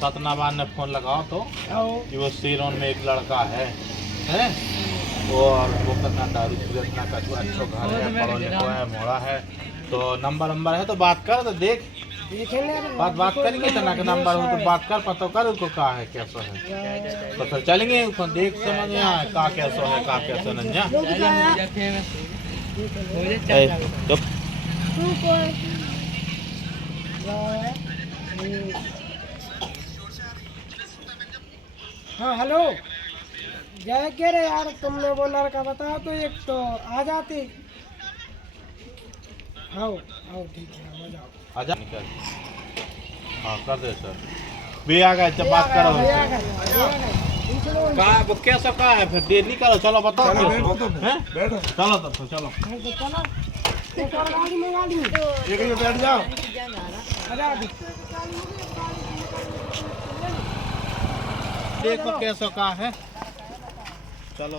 सतनाबान ने फोन लगाओ तो कि वो सीरोन में एक लड़का है और वो कितना दारू इतना कछुआ अच्छो घर है पढ़ो लिखो है मोड़ा है तो नंबर है तो बात कर तो देख बात करेंगे तना का नंबर हो तो बात कर पता कर उसको कहा है कैसा है तो फिर चलेंगे उसको देख समझ में आए का कैसा है का कैसा नहीं हाँ हेलो जय कह रहे यार तुमने वो लड़का बताया तो एक तो आ जाते आओ आओ ठीक है आ जाओ आजा निकल हाँ कर दे सर भी आ गए जब बात करो कहा वो कैसा कहा है फिर देर नहीं करो चलो बताओ चलो तब तो चलो गाड़ी में एक में बैठ जाओ देखो कैसा कहा है चलो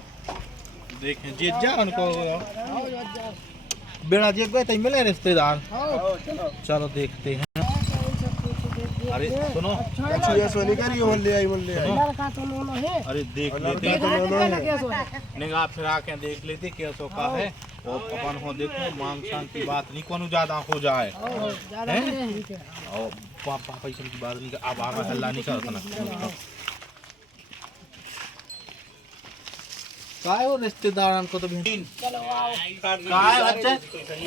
देखें जीत जा उनको बेड़ा जीत गए तो मिले रिश्तेदार चलो देखते हैं अरे सुनो अरे देख लेते निगाह फिरा के देख लेते कैसो का है और अपन हो देखो मांग शांग की बात नहीं कोनो ज्यादा हो जाए और पापा पैसे की बात नहीं अब आगे हल्ला नहीं करता ना काय हो रिश्तेदार को तो काय बच्चे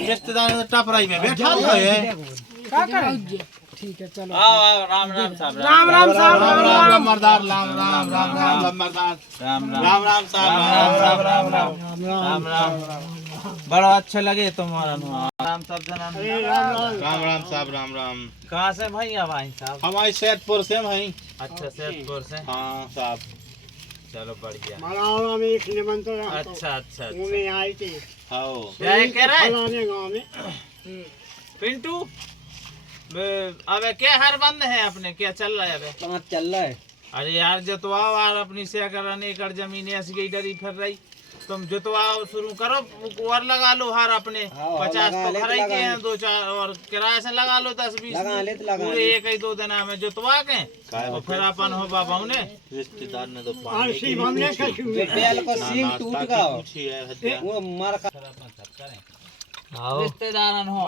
रिश्तेदार टप रही में बैठा है ठीक है चलो आओ राम साहब राम साहब राम मर्दार राम मर्दार राम साहब राम बड़ा अच्छा लगे तुम्हारा राम साहब जनाब राम साहब राम कहाँ से भाई भाई साहब हमारे सैदपुर से भाई अच्छा सैदपुर से हाँ साहब चलो बढ़िया मलावा में एक निमंत्रण अच्छा उन्हें आई थी हाँ क्या कह रहे फलाने गांव में पिंटू अबे क्या हर बंद है अपने क्या चल रहा है अबे कहाँ चल रहा है? अरे यार जतवाओ यार अपनी से अगर एकड़ जमीन ऐसी गई डरी फिर रही तुम जतवाओ शुरू करो और लगा लो हार अपने 50 तो खराई के हैं 2-4 और किराए से लगा लो 10-20 पूरे एक ही 2 दिन में जुतवा के तो फिर अपन हो बाबा ने रिश्तेदार ने तो बैल को सींग टूट गया वो मार खा रिश्तेदार हो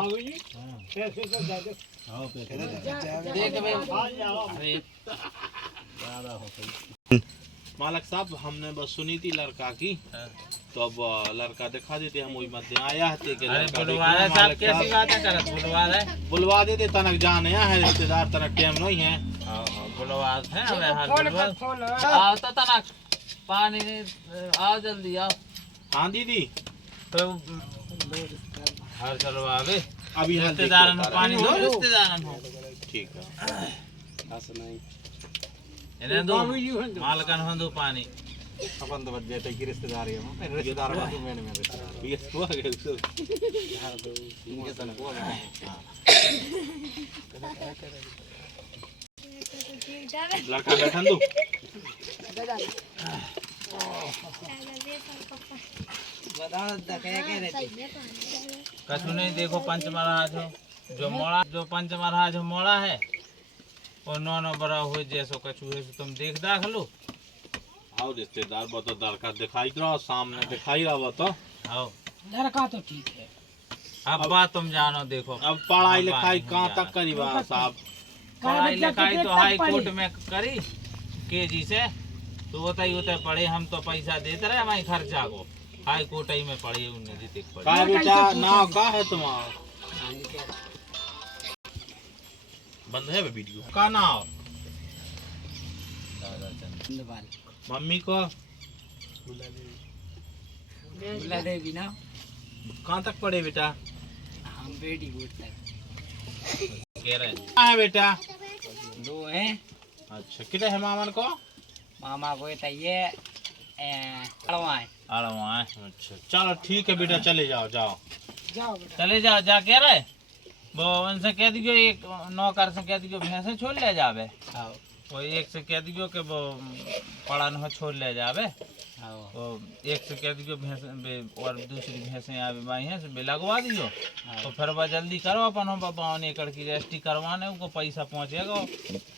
देख भाई मालक साहब हमने बस सुनी थी लड़का की तो अब लड़का दिखा देते हम वही मध्य आया है बुलवा देते तनक जाने है रिश्तेदार तनक टाइम नहीं है आओ तो तनक पानी आओ जल्दी आओ हाँ दीदी तो हर चलो आवे अभी रिश्तेदार पानी दो रिश्तेदार ठीक है इन्हें दो मालकन हो दो पानी अपन तो बच जाते कि रिश्तेदार है मेरे रिश्तेदार का तो मैंने रिश्तेदार ये हुआ के लड़का बैठन दो कछु नहीं देखो पंच महाराज हो जो पंच महाराज हो मोड़ा है और नौ बड़ा हुए जैसो कछु है तुम देख दाख लो आओ रिश्तेदार बतो लड़का दिखाई रहा सामने दिखाई रहा तो आओ लड़का तो ठीक है अब बात तुम जानो देखो अब पढ़ाई लिखाई कहाँ तक करी बा साहब पढ़ाई लिखाई तो हाई कोर्ट में करी केजी से तो होता ही पढ़े हम तो पैसा देते रहे हमारे खर्चा को हाई कोर्ट ही में पढ़े उन्हें जीते का बेटा नाव का है तुम्हारा बंद है वीडियो का नाव मम्मी को देवी ना कहाँ तक पढ़े बेटा हम बेटी बोलते कह रहे कहाँ है बेटा 2 हैं अच्छा कितने है मामन को मामा को ये अड़वा है अच्छा चलो ठीक है बेटा चले जाओ चले जाओ जा कह रहे वो उनसे कह दीजिए एक नौकर से कह दीजिए भैंसे छोड़ ले जावे वो एक से कह दीजिए कि वो पढ़ा न छोड़ ले जावे तो एक से कह दियो भैंस और दूसरी भैंसें आवे बाई हैं से लगवा दियो तो फिर वह जल्दी करो अपन हम 52 एकड़ की रजिस्ट्री करवाने उनको पैसा पहुँचेगा।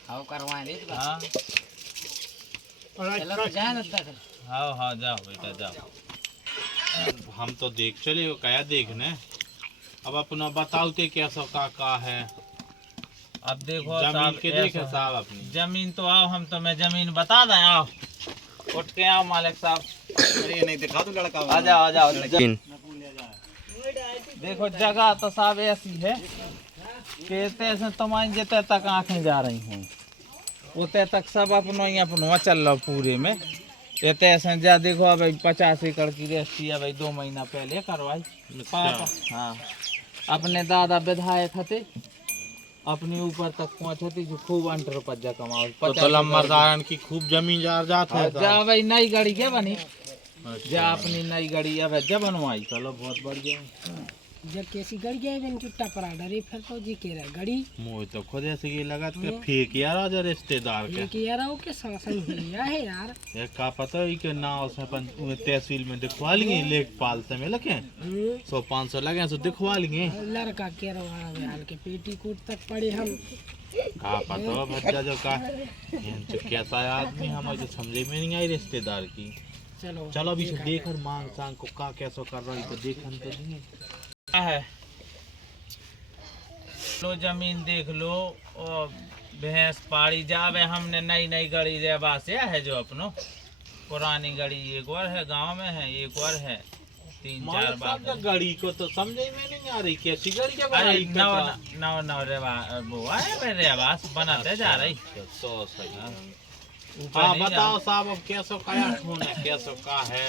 हाँ करवाए दे हाँ चलो तो जाए ना हाँ हाँ जाओ बेटा जाओ। हम तो देख चले वो क्या देखने। अब अपना बताओ ते कैसा का है। अब देखो जमीन साहब के देखे ऐसा- साहब अपनी जमीन तो आओ हम तुम्हें जमीन बता दें। आओ उठ के आओ मालिक साहब। अरे नहीं दिखा तो लड़का आ जाओ देखो जगह तो साहब ऐसी है कि से तुम्हारी जितने तक आंखें जा रही हैं उतने तक सब अपनो ही अपनो चल रहा पूरे में। इतने ऐसे जा देखो अब 50 एकड़ की रजिस्ट्री है भाई 2 महीना पहले करवाई पापा। हाँ अपने दादा विधायक थे अपनी ऊपर तक पहुंचे थे जो खूब अंटर पज्जा कमाओ तो लम्बरदारन की खूब जमीन जात है। जा भाई नई गाड़ी क्या बनी जा अपनी नई गाड़ी अब जब बनवाई चलो बहुत बढ़िया। जब कैसी गड़ गया बन चुट्टा पड़ा डरे फिर तो जी के रहा गड़ी मोह तो खुद ऐसे ये लगा के फेंक यार आज रिश्तेदार के कि यार वो के संग लिया है यार। ये का पता है कि ना उसमें अपन तहसील में दिखवा लेंगे लेखपाल से में लगे 100-500 लगे तो दिखवा लेंगे। लड़का के रहा हाल के पेटीकोट तक पड़े हम का पता है बच्चा जो का तो कैसा है आदमी हमारे तो समझे में नहीं आई रिश्तेदार की। चलो चलो अभी से देखकर मांग सांग को का कैसा कर रही तो देखन तो नहीं है। लो जमीन देख लो और भैंस पाड़ी जावे हमने नई नई गड़ी रेवा से है जो अपनो पुरानी गड़ी एक और है गांव में है एक और है 3-4 बार गाड़ी को तो समझे में नहीं आ रही कैसी गाड़ी है अरे भाई नौ रेवा वो है मेरे रेवास बनाते जा रही तो सही ऊपर हाँ नहीं बताओ साहब अब कैसा क्या खून है कैसा का है।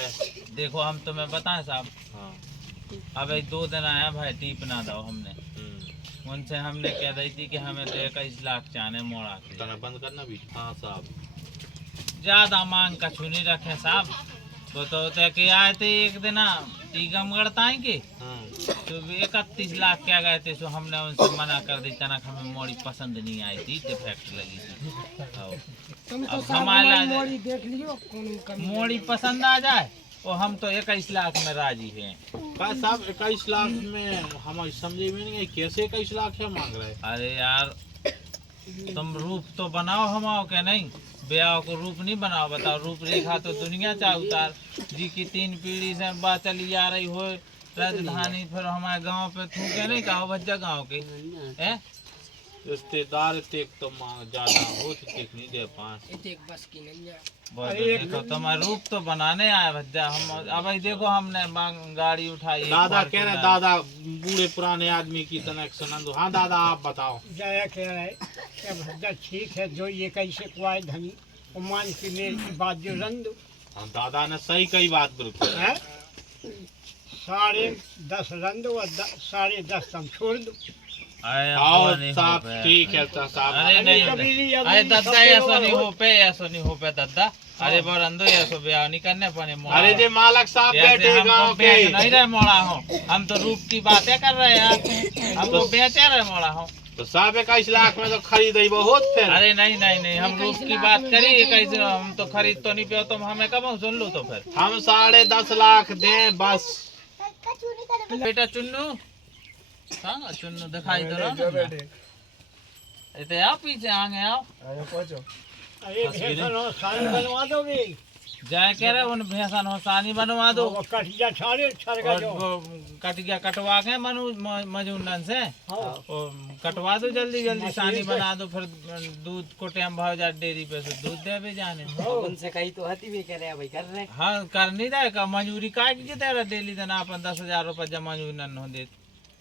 देखो हम तुम्हें बताएं साहब हाँ अब 2 दिन आया भाई टीप ना दो हमने उनसे हमने कह दी थी कि हमें तो 21 लाख चाहने मोड़ा के तना बंद करना भी। हाँ साहब ज्यादा मांग का छुनी रखे साहब तो कि आए थे एक दिन टीकमगढ़ ताई के हाँ तो 31 लाख क्या गए थे सो हमने उनसे मना कर दी तनक हमें मोड़ी पसंद नहीं आई थी डिफेक्ट लगी थी। तुम तो अब साहब हमारे हमारी मोड़ी देख लियो कौन कमी मोड़ी पसंद आ जाए और हम तो 21 लाख में राजी हैं। का साहब 21 लाख में हमारी समझे में नहीं आई कैसे 21 लाख है मांग रहे। अरे यार तुम रूप तो बनाओ हमाओ के नहीं ब्याह को रूप नहीं बनाओ बताओ रूप रेखा तो दुनिया चाहे उतार जी की 3 पीढ़ी से बात चली आ रही हो राजधानी फिर हमारे गांव पे थूके नहीं कहो भज्जा गांव के हैं रिश्तेदार तेक तो मांग ज्यादा हो तो तेक नहीं दे पास एक बस की नहीं है। देखो तुम्हारा रूप तो बनाने आए भज्जा हम अब देखो हमने गाड़ी उठाई दादा कह रहे दादा बूढ़े पुराने आदमी की तरह सुनंदो। हाँ दादा आप बताओ। जया कह रहे क्या भद्दा ठीक है जो ये कैसे कुआए धनी मान की मेरी की बात जो रंद हाँ दादा ने सही कही बात बिल्कुल है 10.5 रंद और 10.5 तुम छोड़ दो। आओ साहब ठीक है तो साहब। अरे नहीं अरे दादा ऐसा नहीं हो पे ऐसा नहीं हो पे दादा अरे बरंदो ऐसा ब्याह नहीं करने पड़े मोड़ा। अरे जे मालक साहब बैठे गांव के नहीं रहे मोड़ा हो हम तो रूप की बातें कर रहे हैं हम तो बेचे रहे मोड़ा हो तो साहब 21 लाख में तो खरीद ही बहुत फिर। अरे नहीं नहीं नहीं हम रूप की बात करी कैसे हम तो खरीद तो नहीं पे तुम हमें कब सुन लो तो फिर हम 10.5 लाख दें बस। बेटा चुन्नू हाँ चुन्नू दिखाई दे रहा इतने आओ पीछे आगे आओ अरे सारी बनवा दो भी जाए कह रहे उन भैंसन होसानी बनवा दो कटिया छाड़े छड़का और जो वो कटिया कटवा के मजूनन से और कटवा दो जल्दी जल्दी सानी बना दो फिर दूध को टाइम भाव जा डेयरी पे से दूध दे भी जाने उनसे कही तो हती भी करे भाई कर रहे हाँ कर नहीं रहे का मजूरी का तेरा डेली देना अपन 10,000 रुपये जमा न हो दे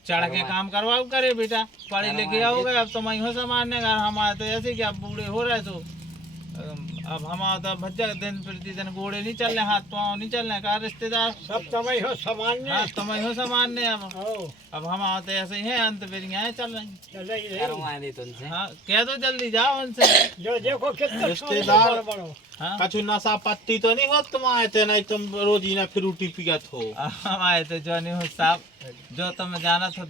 चढ़ के काम करवाओ करे बेटा पढ़े लिखे आओगे अब तो मैं हो सामान्य हमारे तो ऐसे कि अब बूढ़े हो रहे तो अब हमारा तो भज्जा दिन प्रतिदिन घोड़े नहीं चल रहे हाथ पाँव नहीं चल रहे का रिश्तेदार सब समय हो सामान्य हाँ तुम्हें हो सामान्य अब हमारा तो ऐसे ही है अंत बेरियाँ चल रही चल रही करवा दे तुमसे हाँ कह दो जल्दी जाओ उनसे जो देखो कितना रिश्तेदार बड़ो हाँ कछु नशा पत्ती तो नहीं हो तुम आए थे नहीं तुम रोज ही ना फ्रूटी पियत हो। हम आए थे जो नहीं हो साहब जो तुम जाना तो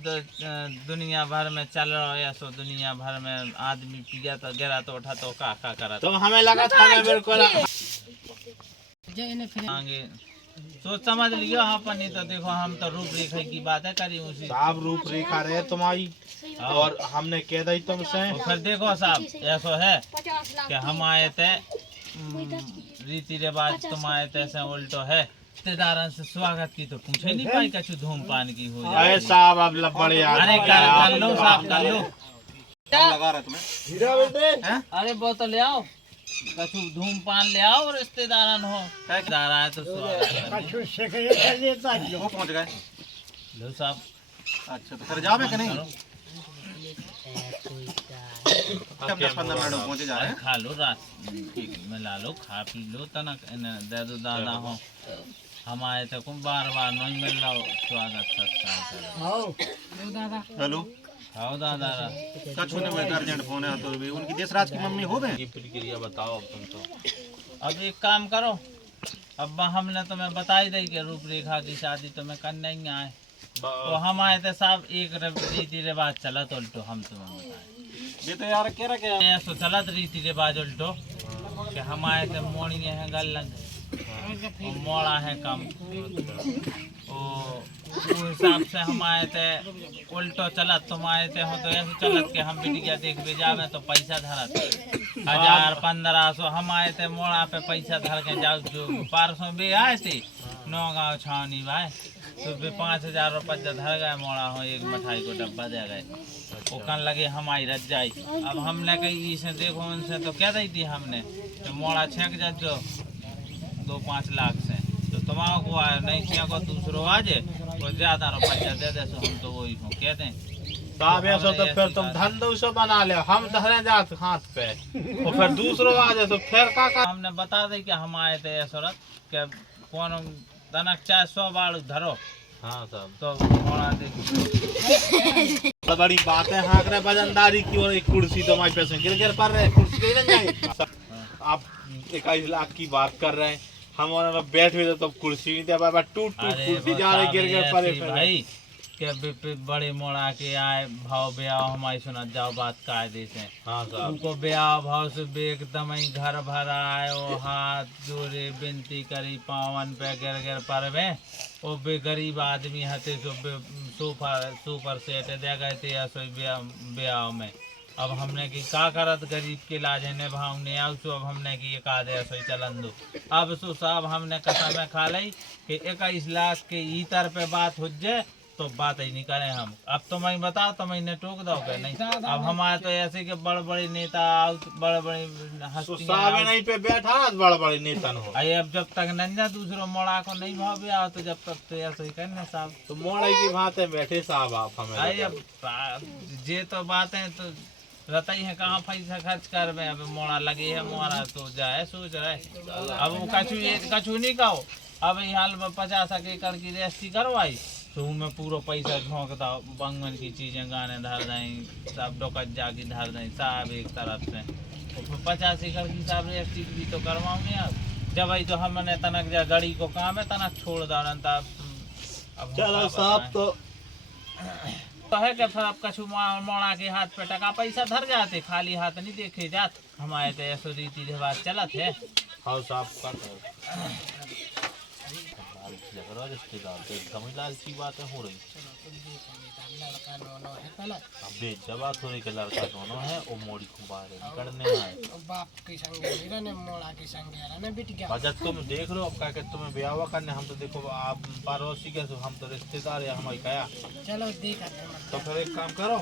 दुनिया भर में चल रहा हो या सो दुनिया भर में आदमी पिया तो गिरा तो उठा तो का करा तो हमें लगा था हमें बिल्कुल आगे सोच समझ लियो अपन, नहीं तो देखो हम तो रूपरेखा की बात है करी उसी साहब रूपरेखा रहे तुम्हारी और हमने कह दी तुमसे। तो फिर देखो साहब ऐसा है कि हम आए थे रीति रिवाज, तुम आए थे ऐसे उल्टो है, रिश्तेदारों से स्वागत की तो पूछे नहीं पाई कछु धूमपान की हो जाए। अरे साहब अब बड़े अरे कर लो साहब कर लो। लगा रहा तुम्हें हीरा बेटे अरे बोतल ले आओ, कछु धूमपान ले आओ, रिश्तेदार हो रिश्तेदार आए तो स्वागत करो। वो पहुंच गए। लो साहब अच्छा तो फिर जाओगे कि नहीं? अब 10-15 मिनट में पहुंचे जा रहे हैं। खा लो रात में, ला लो खा पी लो तना दे दो दादा हो। हम आए थे कुम बार बार नहीं मिल रहा स्वागत सत्कार। हेलो खाओ दादा कछु ने मैं अर्जेंट फोन है तो भी उनकी देशराज की मम्मी हो गए। की प्रक्रिया बताओ अब तुम तो। अब एक काम करो, अब हमने तुम्हें बताई दी कि रूपरेखा की शादी तुम्हें करने ही आए, तो हम आए थे साहब एक रीति रिवाज चला तो उल्टो हम तुम्हें बताए। ये तो यार कह रहा क्या ऐसा चलत रीति रिवाज उल्टो कि हम आए थे मोड़ी है गल मोड़ा है कम, उस हिसाब से हम आए थे उल्टो चलत। तुम आए थे हो तो ऐसे चलत के हम बिटिया देख भी जावे तो पैसा धरत 1000-1500। हम आए थे मोड़ा पे पैसा धर के जाओ, जो 500 भी आए थे नौगांव छावनी भाई तो भी 5000 रुपया धर गए मोड़ा हो, एक मिठाई को डब्बा दे गए। वो कहने लगे हमारी रज जाई। अब हमने कही इसे देखो उनसे तो कह दी थी हमने तो मोड़ा छेक जा जो 2-5 लाख से तो तुम्हारा को आए नहीं छेक को दूसरो आ जाए तो ज्यादा रुपया दे दे सो हम तो वही हो कहते हैं। साहब ऐसा तो फिर तुम धन दूसरो बना ले, हम धरे जात हाथ पे और फिर दूसरो आ जाए तो फिर का हमने बता दी कि हम आए थे ऐसरत के कौन तनक चाहे 100 बार धरो। हाँ साहब तो मोड़ा देख बड़ी बातें हाँक रहे वजनदारी की, और एक कुर्सी तुम्हारे पैसे गिर गिर पड़ रहे, कुर्सी कहीं नहीं जाए। आप 21 लाख की बात कर रहे हैं, हम और बैठ भी तो कुर्सी नहीं दे पाए, टूट कुर्सी जा रही गिर गिर पड़े भाई के बड़े मोड़ा के आए भाव ब्याह हमारी सुना जाओ बात कायदे से। हाँ साहब उनको ब्याह भाव से एकदम ही घर भर आयो, हाथ जोड़े विनती करी पावन पे गिर गिर परवे। वो बे गरीब आदमी हते जो सुपर सेट दे गए थे ऐसे ब्याह में। अब हमने की का करत गरीब के लाज ने भाव ने आउ सो, अब हमने की एक आधे ऐसे चलन दो। अब सो साहब हमने कसम में खा ली कि 21 लाख के इतर पे बात हो जाए तो बात ही नहीं करें हम। अब तो मैं बताओ तो मैंने टोक दो के नहीं। अब हमारे तो ऐसे के बड़े बड़े नेता बड़े बड़े हस्तियां नहीं पे बैठा बड़े बड़े नेता हो। अब जब तक नंजा दूसरों मोड़ा को नहीं भाव भी आओ तो जब तक तो ऐसे ही करने साहब। तो मोड़ा की बात है बैठे साहब आप हमें अब ये तो बात है तो रहता ही है कहाँ पैसा खर्च कर में। अब मोड़ा लगे है मोड़ा तो जाए सोच रहे अब वो कछु नहीं कहो। अब हाल में 50 एकड़ की रेस्टी करवाई तो मैं पूरा पैसा झोंकता बंगन की चीजें गाने धर दें सब डोकत जाके धर दें साहब एक तरफ से। तो 50 एकड़ की साहब रेस्टी भी तो करवाऊंगे। अब जब आई तो हमने तनक जा गड़ी को काम है तनक छोड़ दान तब चलो साहब तो है कि फिर अब कछु मोड़ा के हाथ पे टका पैसा धर जाते, खाली हाथ नहीं देखे जात। हमारे तो ऐसो रीति रिवाज चलत है। हाँ साहब का रिश्तेदार तो एकदम ही लालची बातें हो रही। अब बेजबा थोड़ी के लड़का दोनों है वो मोड़ी को बाहर करने आए बाप की संगे रहने मोड़ा की संगे रहने बिट गया। बजट तुम देख लो अब क्या कहते तुम्हें ब्याह करने, हम तो देखो आप पड़ोसी के हम तो रिश्तेदार है हमारी कया। चलो देख तो फिर एक काम करो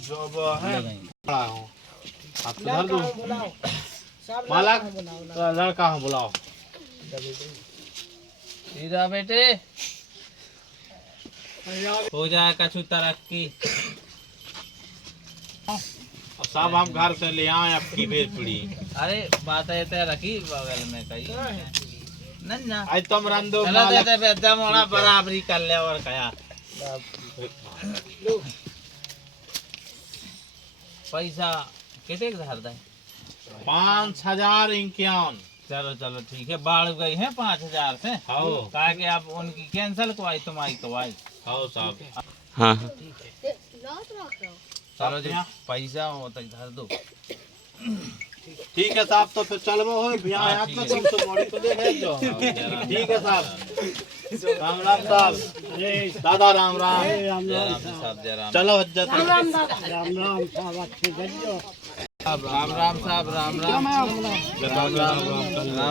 जो अब है खड़ा हूँ आप तो धर दो मालक लड़का हूँ बुलाओ। हीरा बेटे हो जाए कछु तरक्की। अब साहब हम घर से ले आए आपकी बेर पीड़ी। अरे बात है तो रखी बगल में कहीं नन्ना आज तुम रंदो चलो दे बेटा मोड़ा बराबरी कर ले और कया पैसा कितने धर दे 5051। चलो चलो ठीक है बाढ़ गई है 5000 से। हाँ कहा कि आप उनकी कैंसिल करवाई तुम्हारी करवाई। हाँ साहब हाँ चलो जी पैसा हो तो धर दो। ठीक है साहब, तो फिर चल वो हो यहाँ आप में तुम तो बॉडी तो देख जो। ठीक है साहब, राम राम साहब, दादा राम राम। चलो हज्जत, राम राम दादा। राम राम साहब, अच्छे जल्दी। राम राम साहब, राम राम राम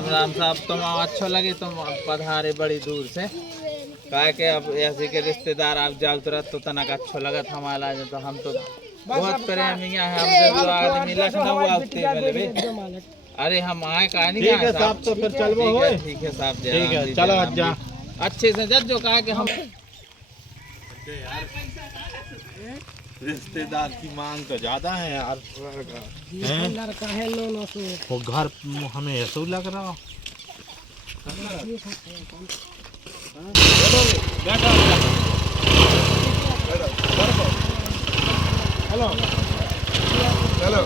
राम साहब। तुम अच्छो लगे तुम पधारे बड़ी दूर से, कहा के अब ऐसे के रिश्तेदार आप जाओ तुरंत तो तनक अच्छो लगत हमारा। तो हम तो बहुत प्रेमी है हमसे, तो आदमी लखनऊ आते मिलबे। अरे हम आए कहा नहीं। ठीक है साहब, तो फिर चल वो हो। ठीक है साहब, ठीक है चलो हज्जा। अच्छे से जज जो कहा कि हम रिश्तेदार की मांग तो ज्यादा है यार, लड़का है नो सो। वो घर हमें ऐसा लग रहा। हेलो हेलो,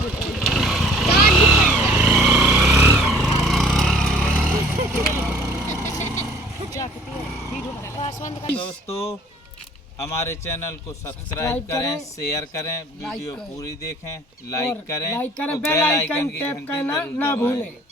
दोस्तों हमारे चैनल को सब्सक्राइब करें, शेयर करें, वीडियो पूरी देखें, लाइक करें, लाइक करें, और बेल आइकन की टैप घंटी करना जरूर ना दबाएं। भूलें।